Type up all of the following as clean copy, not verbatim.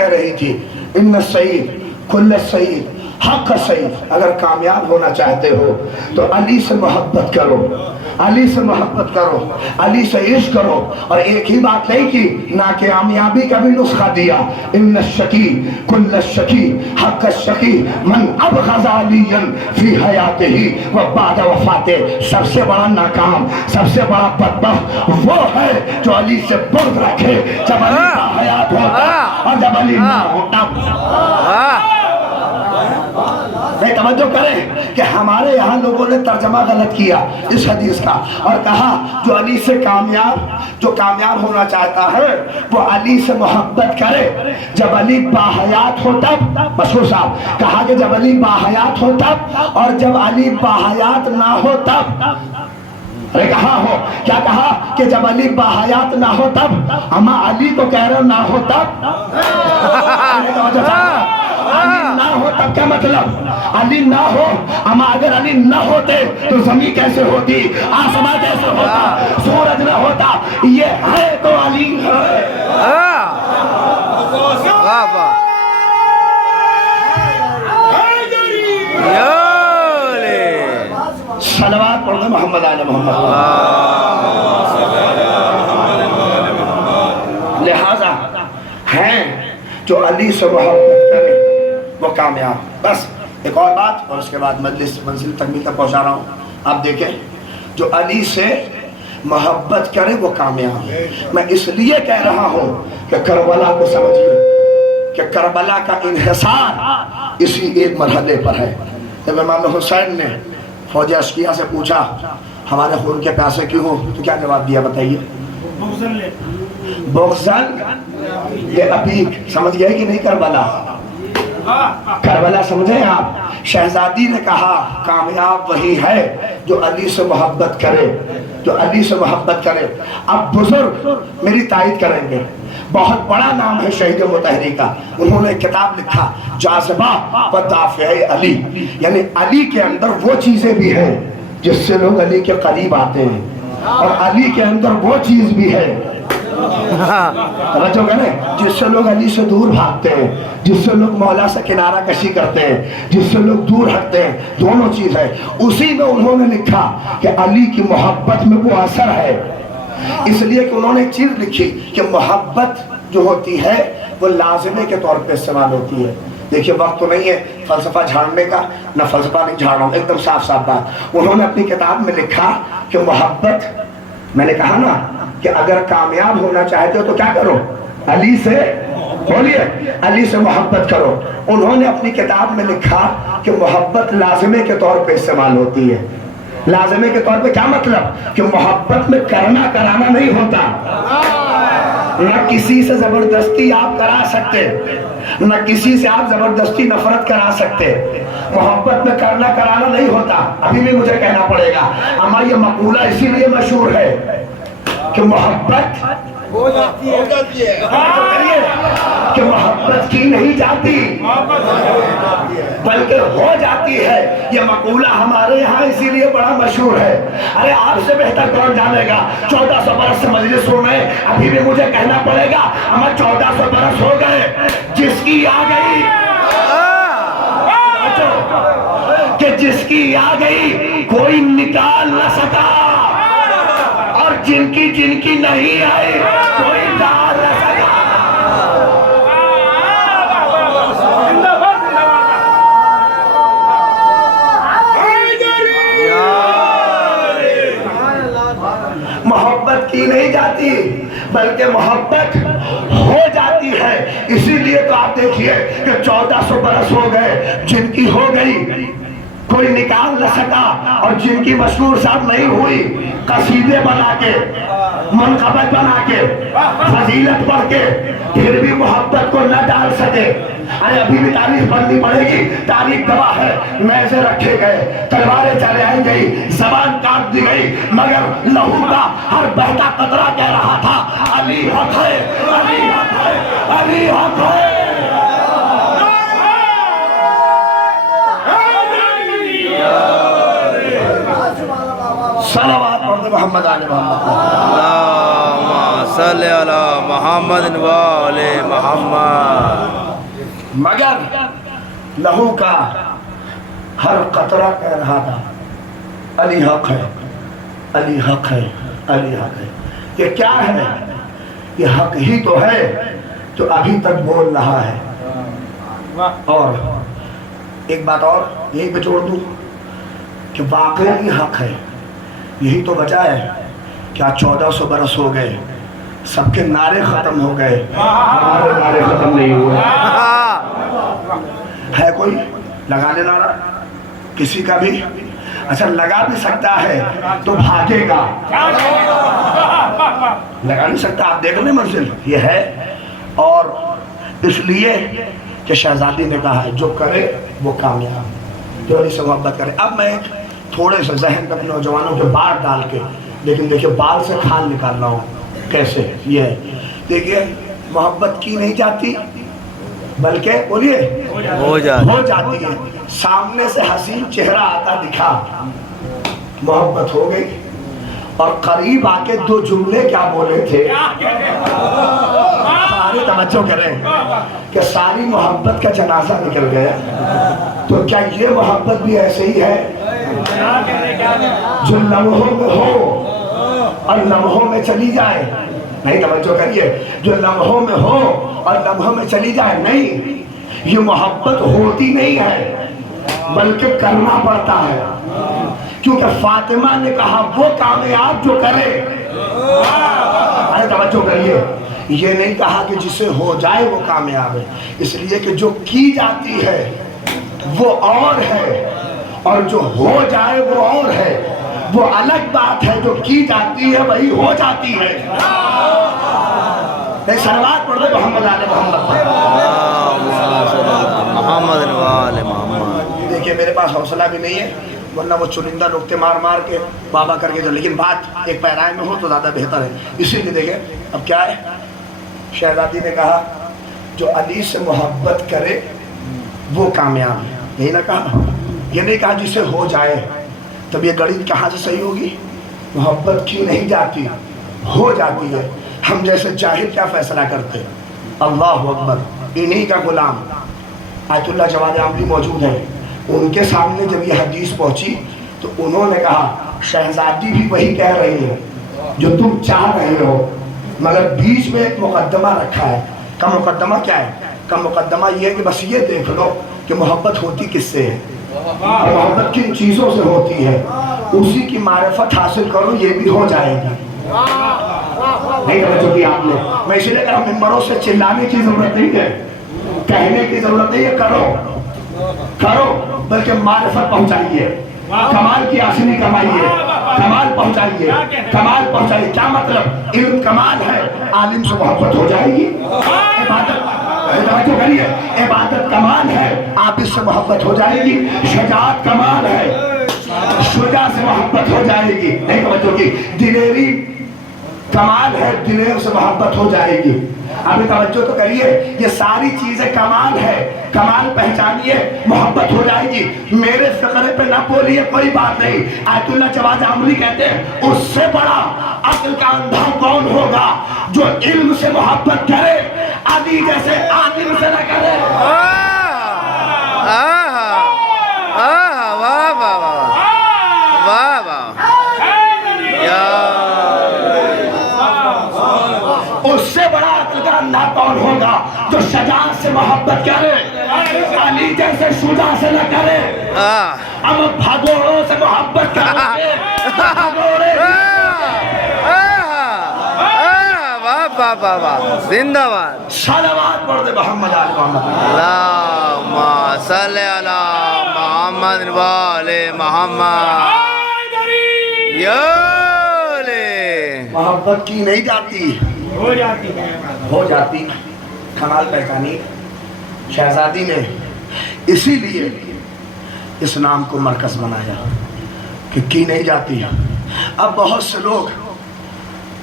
कह रही थी, इन्न सईद कुल्ल सईद हक सईद, अगर कामयाब होना चाहते हो तो अली से मोहब्बत करो, अली से मोहब्बत करो, अली से इश्क करो। और एक ही बात नहीं की, ना कामयाबी का भी नुस्खा दिया, इन्न शकी कुल्ल शकी हक शकी मन अबग़ज़ अलियन फी हयातिही व बाद वफ़ाते। सबसे बड़ा नाकाम, सबसे बड़ा बदबख्त वो है जो अली से बुग़्ज़ रखे जब अली का हयात होता और जब अली ना होता। तवज्जो करें कि हमारे यहाँ लोगों ने तर्जमा गलत किया इस हदीस का और कहा जो अली से जो कामयाब होना चाहता है वो अली से मोहब्बत करे जब अली बाहयात हो तब। मशहूर साहब कहा कि जब अली बाहयात हो तब, और जब अली बाहयात ना हो तब। अरे कहा हो, क्या कहा कि जब अली बाहयात ना हो तब। अमा अली तो कह रहे हो ना हो तब। अली ना हो तब क्या मतलब? अली ना हो, अमा अगर अली ना होते तो जमीन कैसे होती, आसमां कैसे होता, सूरज ना होता। ये है तो अली है। सलवात पढ़ो मोहम्मद आले मोहम्मद। लिहाजा हैं जो अली से मोहब्बत करे वो कामयाब। बस एक और बात और उसके बाद मजलिस मंजिल तक भी तक पहुंचा रहा हूँ। आप देखें जो अली से मोहब्बत करे वो कामयाब है। मैं इसलिए कह रहा हूँ कि करबला को समझिए कि करबला का इन्हिसार इसी एक मरहले पर है। जब इमाम हुसैन ने फौज अशकिया से पूछा हमारे खून के प्यासे क्यों हो, तो क्या जवाब दिया बताइए? बुग़्ज़न ये अबीक। समझ गए कि नहीं करबला? करबला समझे आप? शहजादी ने कहा कामयाब वही है जो अली से मोहब्बत करे, जो अली से मोहब्बत करे। अब बुजुर्ग मेरी तायद करेंगे, बहुत बड़ा नाम है शहीद मुतहरी का। उन्होंने किताब लिखा जाज़िबा व दाफ़िए अली, यानी अली के अंदर वो चीजें भी हैं जिससे लोग अली के करीब आते हैं, और अली के अंदर वो चीज भी है समझो करें जिससे लोग अली से दूर भागते हैं, जिससे लोग मौला से किनारा कशी करते हैं, जिससे लोग दूर हटते हैं। दोनों चीज है। उसी में उन्होंने लिखा कि अली की मोहब्बत में वो असर है, इसलिए कि उन्होंने एक चीज लिखी कि मोहब्बत जो होती है वो लाजिमे के तौर पे इस्तेमाल होती है। देखिए वक्त तो नहीं है फलसफा झाड़ने का, ना फलसफा नहीं झाड़ रहा हूँ, एकदम साफ साफ बात। उन्होंने अपनी किताब में लिखा कि मोहब्बत, मैंने कहा ना कि अगर कामयाब होना चाहते हो तो क्या करो? अली से बोलिए, अली से मोहब्बत करो। उन्होंने अपनी किताब में लिखा कि मोहब्बत लाजिमे के तौर पे इस्तेमाल होती है। लाजिमे के तौर पे क्या मतलब? कि मोहब्बत में करना कराना नहीं होता, न किसी से जबरदस्ती आप करा सकते, न किसी से आप जबरदस्ती नफरत करा सकते। मोहब्बत में करना कराना नहीं होता। अभी भी मुझे कहना पड़ेगा, अमा ये मकूला इसीलिए मशहूर है कि मोहब्बत हो जाती है कि मोहब्बत की नहीं जाती बल्कि हो जाती है। ये मकूला हमारे यहाँ इसीलिए बड़ा मशहूर है। अरे आपसे बेहतर कौन जानेगा? 1400 बरस से मजलिस सुन रहे, अभी भी मुझे कहना पड़ेगा हमें 1400 बरस हो गए, जिसकी आ गई कि जिसकी आ गई कोई निकाल न सका, और जिनकी जिनकी नहीं आई कोई डाल न सका। मोहब्बत की नहीं जाती बल्कि मोहब्बत हो जाती है। इसीलिए तो आप देखिए कि 1400 बरस हो गए, जिनकी हो गई कोई निकाल न सका, और जिनकी मशहूर साहब नहीं हुई कसीदे बना के, मनक़बत बना के, फजीलत पढ़ के, फिर भी मोहब्बत को न डाल सके। अरे अभी भी तारीख पढ़नी पड़ेगी, तारीख गवाह है। मैसे रखे गए, तलवारें चलाई गई, जबान काट दी गई, मगर लहू का हर बहता कतरा कह रहा था अली हक है, अली हक है, अली हक है। सलावत पढ़ दे मोहम्मद आले मोहम्मद। صلی علی محمد و آل محمد. مگر لہو کا ہر قطرہ کہہ رہا تھا علی حق ہے، علی حق ہے، علی حق ہے. یہ کیا ہے؟ یہ حق ہی تو ہے جو ابھی تک بول رہا ہے. اور ایک بات اور یہیں پہ چھوڑ دوں کہ واقعی حق ہے. یہی تو وجہ ہے کہ آج 1400 برس ہو گئے، سب کے نعرے ختم ہو گئے، ہمارے نعرے ختم نہیں ہوئے. ہے کوئی لگا لے نعرہ کسی کا بھی؟ اچھا لگا بھی سکتا ہے تو بھاگے گا، لگا نہیں سکتا. آپ دیکھ لیں منزل یہ ہے. اور اس لیے کہ شہزادی نے کہا ہے جو کرے وہ کامیاب، جو علی سے محبت کرے. اب میں ایک تھوڑے سے ذہن میں اپنے نوجوانوں کے بال ڈال کے، لیکن دیکھیے بال سے کھال نکال رہا ہوں کیسے. یہ ہے دیکھیے محبت کی نہیں جاتی بلکہ بولیے ہو جاتی ہے. سامنے سے حسین چہرہ آتا دکھا، محبت ہو گئی. اور قریب آ کے دو جملے کیا بولے تھے، سارے توجہ کریں کہ ساری محبت کا جنازہ نکل گیا. تو کیا یہ محبت بھی ایسے ہی ہے جو لمحوں میں ہو اور لمحوں میں چلی جائے؟ نہیں، توجہ کریے. جو لمحوں میں ہو اور لمحوں میں چلی جائے نہیں، یہ محبت ہوتی نہیں ہے بلکہ کرنا پڑتا ہے. کیونکہ فاطمہ نے کہا وہ کامیاب جو کرے. ارے توجہ کریے، یہ نہیں کہا کہ جسے ہو جائے وہ کامیاب ہے، اس لیے کہ جو کی جاتی ہے وہ اور ہے اور جو ہو جائے وہ اور ہے. وہ الگ بات ہے، جو کی جاتی ہے وہی ہو جاتی ہے. سلوات پڑھ دے محمد آل محمد پر. محمد و آل محمد. دیکھیے میرے پاس حوصلہ بھی نہیں ہے، ورنہ وہ چنندہ نقطے مار مار کے بابا کر کے جو، لیکن بات ایک پیرائے میں ہو تو زیادہ بہتر ہے. اسی لیے دیکھیں اب کیا ہے، شہزادی نے کہا جو علی سے محبت کرے وہ کامیاب ہے. یہی نہ کہا، یہ نہیں کہا جسے ہو جائے. تب یہ گڑی کہاں سے صحیح ہوگی؟ محبت کی نہیں جاتی، ہو جاتی ہے. ہم جیسے جاہل کیا فیصلہ کرتے؟ اللہ اکبر. انہی کا غلام آیت اللہ جواد عاملی موجود ہے. ان کے سامنے جب یہ حدیث پہنچی تو انہوں نے کہا شہزادی بھی وہی کہہ رہی ہے جو تم چاہ رہے ہو، مگر بیچ میں ایک مقدمہ رکھا ہے. کا مقدمہ کیا ہے؟ کا مقدمہ یہ ہے کہ بس یہ دیکھ لو کہ محبت ہوتی کس سے ہے اور محبت کن چیزوں سے ہوتی ہے، اسی کی معرفت حاصل کرو، یہ بھی ہو جائے گی. نہیں توجہ کی آپ نے. میں اس لیے کہ ہم ممبروں سے چلانے کی ضرورت نہیں ہے، کہنے کی ضرورت نہیں ہے، کرو بلکہ معرفت پہنچائیے، کمال کی حاصلی کمائیے، کمال پہنچائیے. کیا مطلب؟ علم کمال ہے، عالم سے محبت ہو جائے گی. عبادت کمال ہے، عابد سے محبت ہو جائے گی. شجاعت کمال ہے، شجاع سے محبت ہو جائے گی. نہیں توجہ کی. دلیری کمال ہے، دلیر سے محبت ہو جائے گی. ابھی توجہ تو کریے، یہ ساری چیزیں کمال ہے، کمال پہچانیے، محبت ہو جائے گی. میرے فقرے پہ نہ بولیے کوئی بات نہیں. آیت اللہ جواد عاملی کہتے ہیں اس سے بڑا عقل کا اندھا کون ہوگا جو علم سے محبت کرے، علی جیسے عالم سے نہ کرے. اس سے بڑا عقل کا اندھا کون ہوگا جو شجاعت سے محبت کرے، علی جیسے شجاع سے نہ کرے. اب بھگوڑوں سے محبت کرے، زندہ باد. صلوات پڑھ دے محمد آل محمد. اللہم صلی علی محمد و آل محمد. محبت کی نہیں جاتی، ہو جاتی. کمال پہچانی. شہزادی نے اسی لیے اس نام کو مرکز بنایا کہ کی نہیں جاتی. اب بہت سے لوگ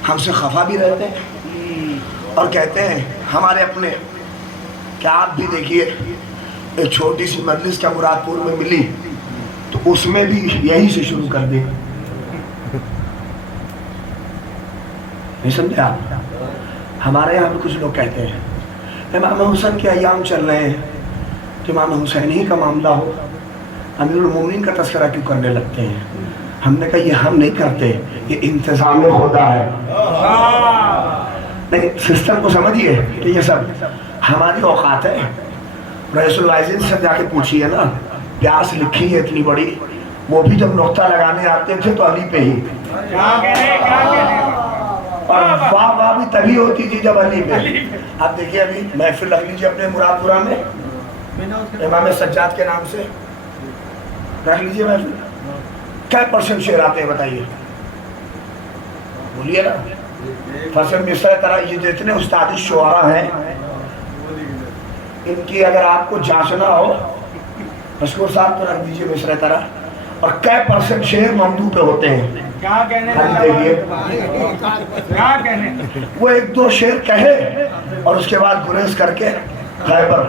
ہم سے خفا بھی رہتے ہیں اور کہتے ہیں ہمارے اپنے، کیا آپ بھی دیکھیے ایک چھوٹی سی مجلس کیا مراد پور میں ملی تو اس میں بھی یہی سے شروع کر دے. نہیں سمجھے آپ؟ ہمارے یہاں بھی کچھ لوگ کہتے ہیں امام حسین کے ایام چل رہے ہیں تو امام حسین ہی کا معاملہ ہو، امیر المومنین کا تذکرہ کیوں کرنے لگتے ہیں؟ ہم نے کہا یہ ہم نہیں کرتے، یہ انتظام خدا ہے۔ نہیں، سسٹم کو سمجھیے کہ یہ سب ہماری اوقات ہے۔ رئیس الوائزین سے جا کے پوچھیے نا، پیاس لکھی ہے اتنی بڑی، وہ بھی جب نقطہ لگانے آتے تھے تو علی پہ ہی، اور واہ واہ بھی تبھی ہوتی تھی جب علی پہ۔ آپ دیکھیے ابھی محفل رکھ لیجیے اپنے مراد پورہ میں امام سجاد کے نام سے، رکھ لیجیے محفل، کیا پرسنٹ شعر آتے ہیں بتائیے، بولیے نا۔ فصل مصر طرح یہ جتنے استاد شعراء ہیں ان کی اگر آپ کو جانچنا ہو، مشکور صاحب تو رکھ دیجیے مصر طرح، اور کیا پرسنٹ شعر ممدوح پہ ہوتے ہیں، وہ ایک دو شعر کہے اور اس کے بعد گریز کر کے خیبر،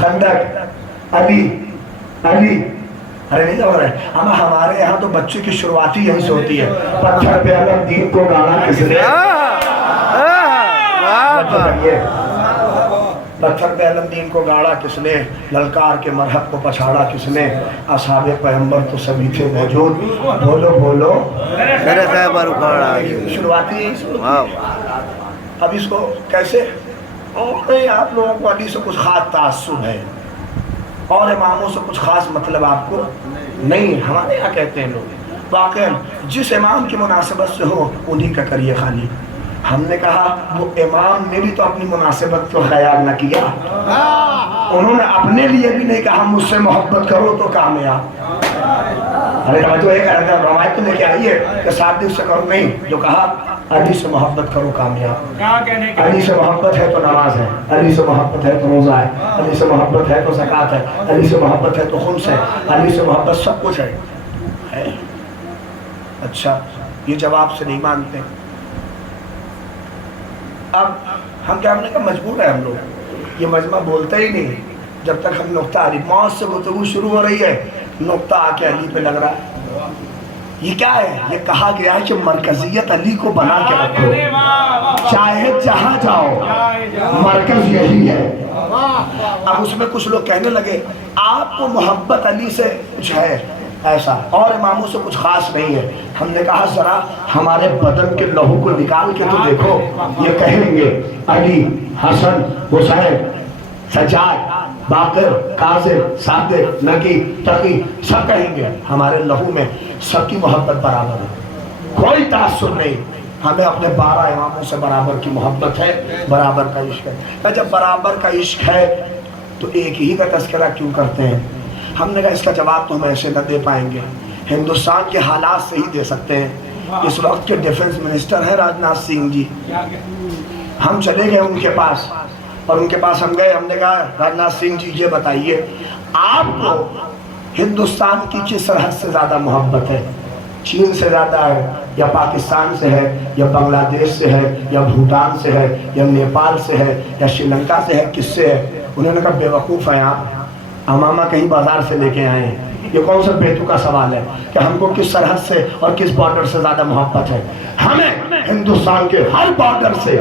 خندق، علی علی، ارے نہیں ہو رہے اما ہمارے یہاں تو بچے کی شروعاتی یہیں سے ہوتی ہے، پتھر پہ علم دین کو گاڑا کس نے، پتھر پہ علم دین کو گاڑا کس نے، للکار کے مرحب کو پچھاڑا کس نے، اصحاب پیغمبر تو سبھی تھے موجود، بولو بولو میرے خیبر اکھاڑا، شروعاتی یہیں سے ہوتی ہے۔ اب اس کو کیسے، اور نہیں آپ لوگوں کو علی سے کچھ خاص تعصب ہے اور اماموں سے کچھ خاص مطلب آپ کو نہیں، ہمارے یہاں کہتے ہیں لوگ واقعا جس امام کی مناسبت سے ہو انہی کا کریے خالی۔ ہم نے کہا وہ امام نے بھی تو اپنی مناسبت کو خیال نہ کیا، انہوں نے اپنے لیے بھی نہیں کہا مجھ سے محبت کرو تو کامیاب۔ ارے توجہ ایک روایت تو لے کے آئیے کہ صادق سے کرو، نہیں، جو کہا علی سے محبت کرو کامیاب، علی سے محبت ہے تو نماز ہے، علی سے محبت ہے تو روزہ ہے، علی سے محبت ہے تو زکوٰۃ ہے، علی سے محبت ہے تو خمس ہے، علی سے محبت سب کچھ ہے۔ اچھا یہ جواب سے نہیں مانتے، اب ہم کیا، ہم نے کہا مجبور ہے ہم لوگ، یہ مجمع بولتا ہی نہیں جب تک ہم نقطہ علی، موت سے گفتگو شروع ہو رہی ہے نقطہ آ کے علی پہ لگ رہا ہے۔ یہ کیا ہے؟ یہ کہا گیا ہے کہ مرکزیت علی کو بنا کے رکھو، چاہے جہاں جاؤ مرکز یہی ہے۔ اب اس میں کچھ لوگ کہنے لگے آپ کو محبت علی سے کچھ ہے ایسا اور اماموں سے کچھ خاص نہیں ہے۔ ہم نے کہا ذرا ہمارے بدن کے لہو کو نکال کے تو دیکھو، یہ کہیں گے علی، حسن، حسین، سجاد، باقر، کاظم، صادق، نقی، تقی، سب کہیں گے ہمارے لہو میں سب کی محبت برابر ہے، کوئی تعصب نہیں، ہمیں اپنے 12 اماموں سے برابر کی محبت ہے، برابر کا عشق ہے۔ جب برابر کا عشق ہے تو ایک ہی کا تذکرہ کیوں کرتے ہیں؟ ہم نے کہا اس کا جواب تو ہم ایسے نہ دے پائیں گے، ہندوستان کے حالات سے ہی دے سکتے ہیں۔ اس وقت کے ڈیفنس منسٹر ہیں راجناتھ سنگھ جی، ہم چلے گئے ان کے پاس اور ان کے پاس ہم گئے، ہم نے کہا راجناتھ سنگھ جی یہ بتائیے آپ کو ہندوستان کی کس سرحد سے زیادہ محبت ہے؟ چین سے زیادہ ہے یا پاکستان سے ہے یا بنگلہ دیش سے ہے یا بھوٹان سے ہے یا نیپال سے ہے یا شری لنکا سے ہے، کس سے ہے؟ انہوں نے کہا بیوقوف ہیں آپ، امامہ کہیں بازار سے لے کے آئے ہیں، یہ کون سا بیتو کا سوال ہے کہ ہم کو کس سرحد سے اور کس بارڈر سے زیادہ محبت ہے؟ ہمیں ہندوستان کے ہر بارڈر سے،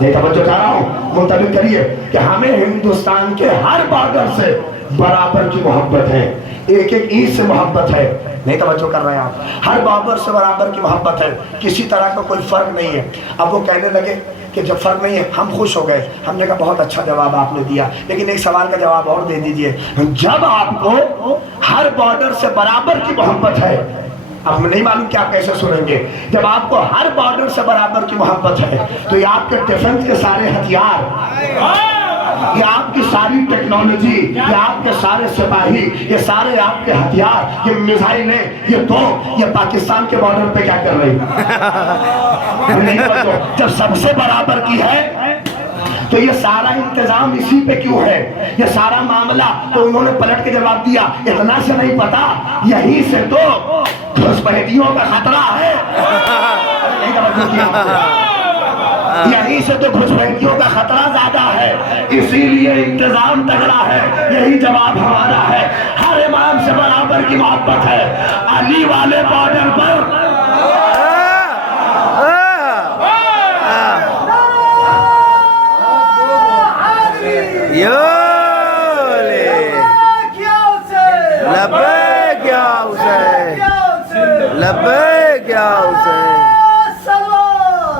یہ توجہ چاہ رہا ہوں منتبہ کریے کہ ہمیں ہندوستان کے ہر بارڈر سے برابر کی محبت ہے، ایک ایک اینٹ سے محبت ہے، نہیں توجہ کر رہے ہیں آپ، ہر بارڈر سے برابر کی محبت ہے، کسی طرح کا کوئی فرق نہیں ہے۔ اب وہ کہنے لگے کہ جب فرق نہیں ہے ہم خوش ہو گئے، ہم نے کہا بہت اچھا جواب آپ نے دیا، لیکن ایک سوال کا جواب اور دے دیجئے، جب آپ کو ہر بارڈر سے برابر کی محبت ہے، اب نہیں معلوم کہ آپ کیسے سنیں گے، جب آپ کو ہر بارڈر سے برابر کی محبت ہے تو یہ آپ کے ڈیفنس کے سارے ہتھیار، یہ آپ کی ساری ٹیکنالوجی، یہ آپ کے سارے سپاہی، یہ سارے آپ کے ہتھیار، یہ میزائلیں، یہ توپ، یہ پاکستان کے بارڈر پہ کیا کر رہی ہے؟ جب سب سے برابر کی ہے تو یہ سارا انتظام اسی پہ کیوں ہے؟ یہ سارا معاملہ تو انہوں نے پلٹ کے جواب دیا اتنا سے نہیں پتا، یہیں سے تو گھسپیٹیوں کا خطرہ ہے، یہیں سے تو گھسپیٹیوں کا خطرہ زیادہ ہے، اسی لیے انتظام تگڑا ہے۔ یہی جواب ہمارا ہے، ہر امام سے برابر کی محبت ہے، علی والے بارڈر پر योले लब्बैक या हुसैन लब्बैक या हुसैन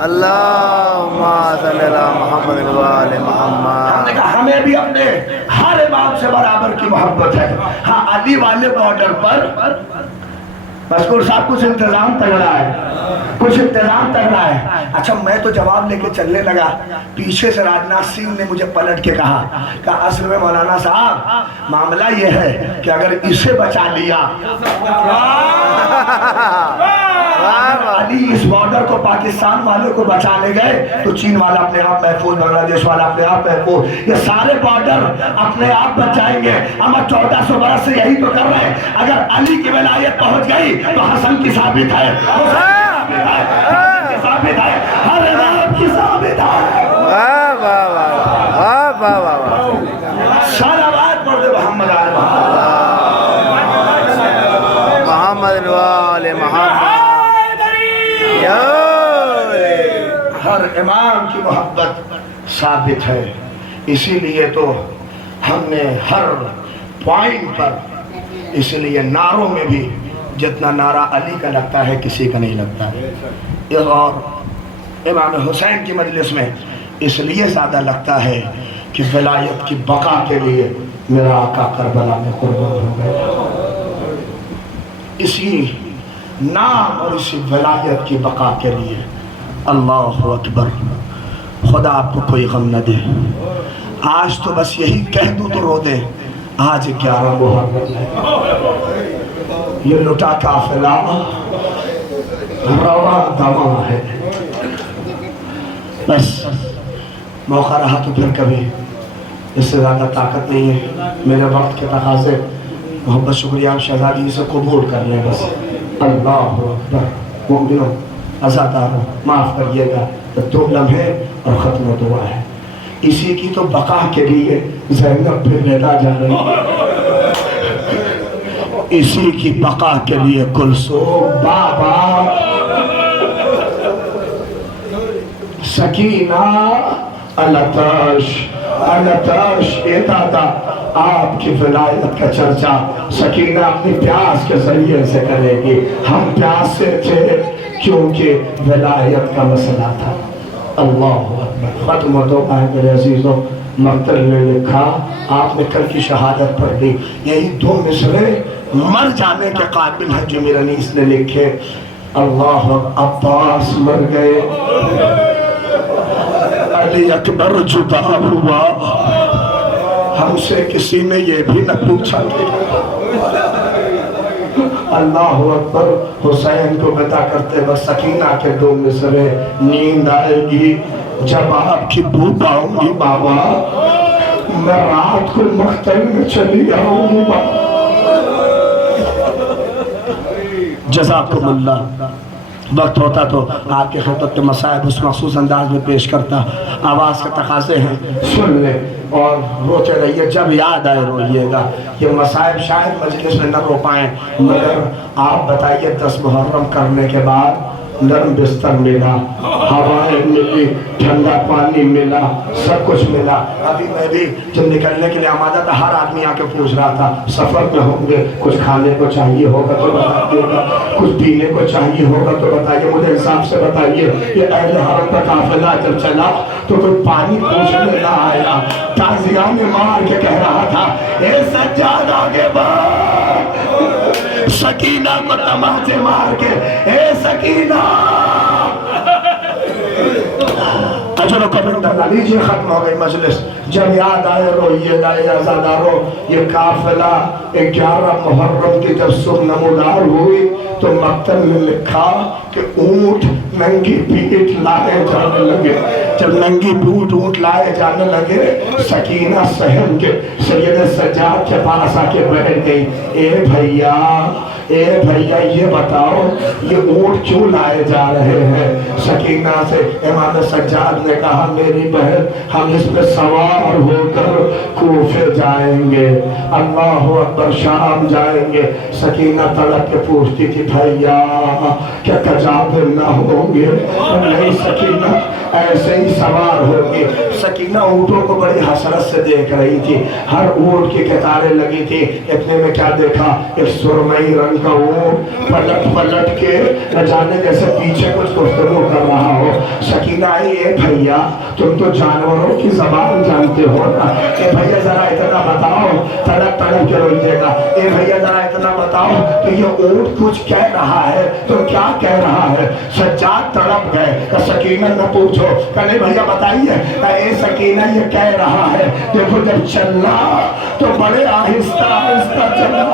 अल्लाहुम्मा सल्ली अला मुहम्मद व आले मुहम्मद। हमने कहा हमें भी अपने हर इमाम से बराबर की मोहब्बत है। हाँ, अली वाले बॉर्डर पर मशकूर साहब कुछ इंतजाम तगड़ा है, कुछ इंतजाम तगड़ा है। अच्छा, मैं तो जवाब लेके चलने लगा, पीछे से राजनाथ सिंह ने मुझे पलट के कहा असल में मौलाना साहब मामला ये है कि अगर इसे बचा लिया, अली इस बॉर्डर को पाकिस्तान वाले को बचाने गए तो चीन वाला अपने आप महफूज, बांग्लादेश वाला अपने आप महफूज, ये सारे बॉर्डर अपने आप बच जाएंगे। हम 1400 बरस से यही तो कर रहे हैं। अगर अली की विलायत पहुंच गई तो हसन की साबित है, साबित है, हर इमाम की साबित है। वाह वाह वाह वाह वाह वाह वाह। सलावत पढ़ दे मोहम्मद आले मोहम्मद व आले मुहम्मद। हर इमाम की मोहब्बत साबित है। इसीलिए तो हमने हर पॉइंट पर, इसीलिए नारों में भी जितना नारा अली का लगता है किसी का नहीं लगता है, और इमाम हुसैन की मजलिस में इसलिए ज़्यादा लगता है कि विलायत की बका के लिए मेरा आका करबला में कुर्बान हो गया। इसी नाम और इसी विलायत की बका के लिए अल्लाह अकबर। खुदा आपको कोई गम न दे। आज तो बस यही कह दूं तो रो दे, आज 11 मुहर्रम है, ये लुटा काफिला रवा दवा है। बस मौका रहा तो फिर कभी, इससे ज़्यादा ताकत नहीं है। मेरे वक्त के तकाज़े मोहब्बत शुक्रिया शहजादी से कबूल कर लें बस। अल्लाह अकबर। मोमिनों, अज़ादारों, माफ़ करिएगा तो 2 लम्हे और ख़त्म दुआ है। इसी की तो बका के लिए ज़ैनब फिर लेता जा रही है, इसी की बका के लिए कुलसूम बाबा, सकीना अलताश अलताश ए दादा, आपकी विलायत का चर्चा सकीना अपनी प्यास के जरिए से करेगी। हम प्यास से थे क्योंकि विलायत का मसला था। अल्लाह अकबर। खत्म दो मेरे अजीजों, मक्तल ने लिखा, आपने कल की शहादत पढ़ दी, यही 2 मिसरे मर जाने के काबिल है जो मेरा नीस ने लिखे। अल्लाह अब्बास मर गए, अली अकबर जुदा हुआ, हमसे किसी ने ये भी न पूछा कि अल्लाह अकबर। हुसैन को बता करते बस सकीना के 2 मिसरे, नींद आएगी जब आपकी बू पाऊंगी बाबा, मैं रात को मख्तल में चली आऊंगी बाबा। जज़ाकुमुल्लाह। वक्त होता तो आपके खिदमत के मसाइब उस मखसूस अंदाज में पेश करता। आवाज़ के तकाज़े हैं, सुन ले और रोते रहिए, जब याद आए रोइएगा। ये मसाइब शायद मजलिस में न रो पाएँ, मगर आप बताइए 10 मुहर्रम करने के बाद नरम बिस्तर मिला, हवाएं मिली, ठंडा पानी मिला, सब कुछ मिला। अभी मैं भी जब निकलने के लिए आमादा था, हर आदमी आके पूछ रहा था सफर में होंगे, कुछ खाने को चाहिए होगा तो बताइएगा, कुछ पीने को चाहिए होगा तो बताइए, मुझे हिसाब से बताइए। ये अहले हरम का काफिला जब चला तो कोई पानी पूछने ना आया, ताजिया में मार के कह रहा था ए सज्जाद आगे बढ़, सकीना को तमाचे मार के ए सकीना। अजर कबिंदा लीजिए, खत्म हो गई मजलिस। जब याद आए रोइएगा आज़ादारों। ये काफिला 11 मुहर्रम की जब सुबह नमूदार हुई तो मक्तल में लिखा कि ऊँट नंगी पीठ लाए जाने लगे। जब नंगी ऊँट लाए जाने लगे, सकीना सहन के सैयद सज्जाद के पास आके बैठ गई। ए भैया ये बताओ ये ऊँट क्यों लाए जा रहे हैं? सकीना से इमाम सज्जाद ने कहा मेरी बहन, हम इस पे सवार होकर कूफे जाएंगे, अल्लाह अकबर, शाम जाएंगे। सकीना तड़प के पूछती थी भैया क्या कजाब न होंगे? नहीं सकीना, ऐसे ही सवार होंगे। सकीना ऊँटों को बड़ी हसरत से देख रही थी, हर ऊँट की कतारें लगी थी। इतने में क्या देखा, एक सुरमई रंग का ऊँट पलट पलट के न जाने जैसे पीछे कुछ गुफ्तगू कर रहा हो। सकीना आई, ए भैया तुम तो जानवरों की जबान जानते हो ना, ए भैया जरा इतना बताओ, तड़प तड़प के रोइएगा, ए भैया जरा इतना बताओ कि ये ऊँट कुछ कह रहा है, तुम क्या कह रहा है। सज्जाद तड़प गए, सकीना न पूछो, कहले भैया बताइए। ए सकीना ये कह रहा है, देखो जब चलना तो बड़े आहिस्ता आहिस्ता चलना,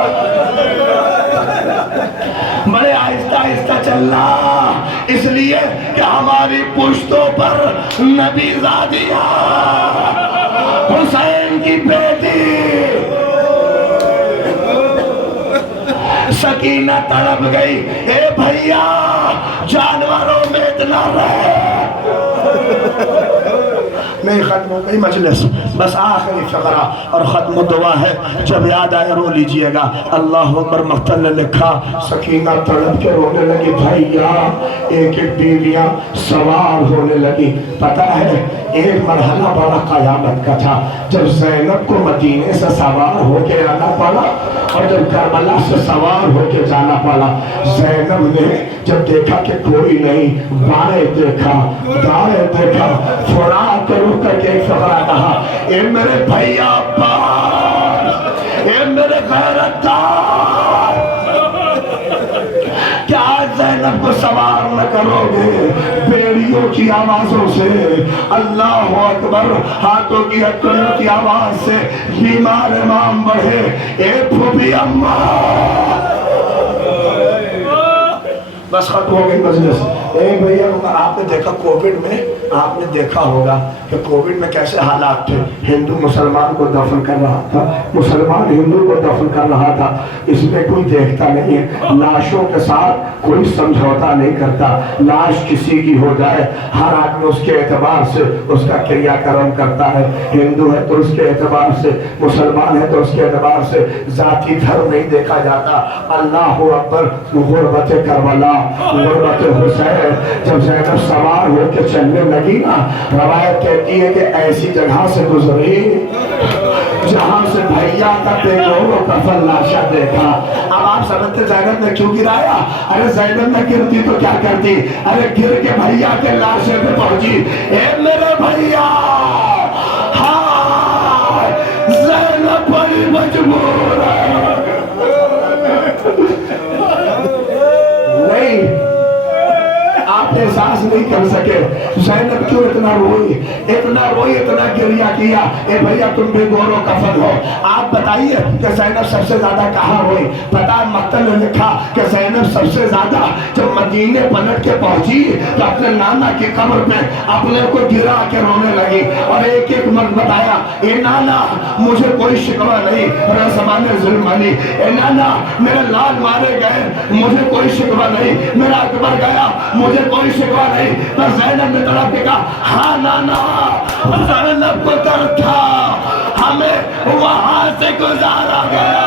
बड़े आहिस्ता आहिस्ता चलना, इसलिए कि हमारी पुश्तों पर नबी ज़ादिया हुसैन की बेटी। सकीना तड़प गई, ए भैया जानवरों में इतना रहे। नहीं, खत्म हो गई मजलिस, बस आखिरी फकरा और खत्म दुआ है, जब याद आए रो लीजिएगा। अल्लाह अकबर। मख्तल ने लिखा, सकीना तड़प के रोने लगी, भैया एक एक बीवियां सवार होने लगी। पता है एक मरहला बड़ा कयामत का था, जब ज़ैनब को मदीने से सवार होके आना पड़ा और जब करबला से सवार होके जाना पड़ा। ज़ैनब ने जब देखा कि कोई नहीं, बाएं देखा दाएं देखा, फुरा के रुक करके एक फकरा कहा, ए मेरे भैया अब्बास, ए मेरे गैरतदार, क्या ज़ैनब को सवार न करोगे बेड़ियों की आवाजों से, अल्लाह अकबर, हाथों की हथकड़ियों की आवाज से बीमार इमाम बढ़े। ए फूफी अम्मा, बस खत्म हो गई मजलिस। एक भैया आपने देखा कोविड में, आपने देखा होगा कि कोविड में कैसे हालात थे, हिंदू मुसलमान को दफन कर रहा था, मुसलमान हिंदू को दफन कर रहा था, इसमें कोई देखता नहीं है, लाशों के साथ कोई समझौता नहीं करता, लाश किसी की हो जाए हर आदमी उसके एतबार से उसका क्रियाक्रम करता है, हिंदू है तो उसके एतबार से, मुसलमान है तो उसके एतबार से, जाति धर्म नहीं देखा जाता। अल्लाह अकबर। गुरबत करबला, गुरबत हुसैन, जब ज़ैनब सवार होकर चलने लगी ना, रवायत कहती है कि ऐसी जगह से गुजरी जहां से भैया का बेगोरो कफन लाशा देखा। अब आप समझते ज़ैनब ने क्यों गिराया? अरे ज़ैनब न गिरती तो क्या करती, अरे गिर के भैया के लाशे पे पहुंची। ए मेरे भैया, हाँ ज़ैनब बड़ी मजबूर है। नहीं, आप एहसास नहीं कर सके ज़ैनब क्यों इतना रोई, इतना गिरिया किया। ए भैया तुम भी गोरो कफन हो। आप बताइए कि ज़ैनब सबसे ज्यादा कहाँ रोई? पता है मक्तल ने लिखा कि ज़ैनब सबसे ज्यादा जब मदीने पलट के पहुंची तो अपने नाना की कब्र पे अपने को गिरा के रोने लगी और एक एक मर्द बताया, ए नाना मुझे कोई शिकवा नहीं, रज़माने जुल्म अली, ए नाना मेरे लाल मारे गए, मुझे कोई शिकवा नहीं, मेरा अकबर गया, मुझे कोई शिकवा नहीं। पर ज़ैनब ने तड़प के कहा, हाँ नाना ज़ैनब को डर था, हमें वहां से गुजारा गया।